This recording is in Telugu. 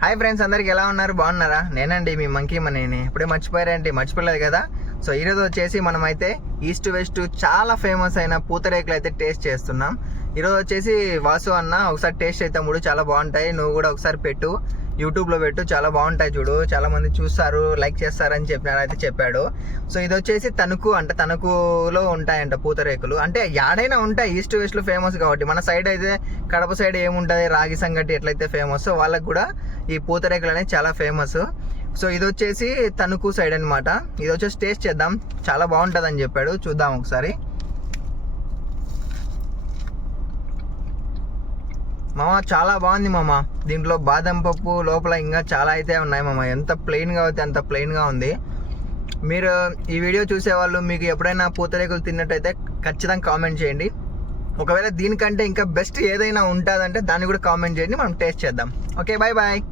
హాయ్ ఫ్రెండ్స్, అందరికి ఎలా ఉన్నారు? బాగున్నారా? నేనండి మీ మంకీ మనీని. ఇప్పుడే మర్చిపోయారేంటి? మర్చిపోలేదు కదా. సో ఈరోజు వచ్చేసి మనమైతే ఈస్ట్ వెస్ట్ చాలా ఫేమస్ అయిన పూతరేకులు అయితే టేస్ట్ చేస్తున్నాం. ఈరోజు వచ్చేసి వాసు అన్న ఒకసారి టేస్ట్ అయితే మూడు చాలా బాగుంటాయి, నువ్వు కూడా ఒకసారి పెట్టు, యూట్యూబ్లో పెట్టు, చాలా బాగుంటాయి చూడు, చాలా మంది చూస్తారు, లైక్ చేస్తారని అయితే చెప్పాడు. సో ఇది వచ్చేసి తణుకు అంటే తణుకులో ఉంటాయంట పూతరేకులు. అంటే యాడైనా ఉంటాయి, ఈస్ట్ వెస్ట్లో ఫేమస్ కాబట్టి. మన సైడ్ అయితే కడప సైడ్ ఏముంటుంది, రాగి సంగటి ఎట్లయితే ఫేమస్, వాళ్ళకి కూడా ఈ పూతరేకులు అనేది చాలా ఫేమస్. సో ఇది వచ్చేసి తణుకు సైడ్ అనమాట. ఇది వచ్చేసి టేస్ట్ చేద్దాం, చాలా బాగుంటుంది అని చెప్పాడు. చూద్దాం ఒకసారి. మామ చాలా బాగుంది మామ. దీంట్లో బాదం పప్పు లోపల ఇంకా చాలా అయితే ఉన్నాయి మామ. ఎంత ప్లెయిన్గా అయితే అంత ప్లెయిన్గా ఉంది. మీరు ఈ వీడియో చూసేవాళ్ళు మీకు ఎప్పుడైనా పూతరేకులు తిన్నట్టయితే ఖచ్చితంగా కామెంట్ చేయండి. ఒకవేళ దీనికంటే ఇంకా బెస్ట్ ఏదైనా ఉంటుందంటే దాన్ని కూడా కామెంట్ చేయండి, మనం టేస్ట్ చేద్దాం. Okay, bye bye.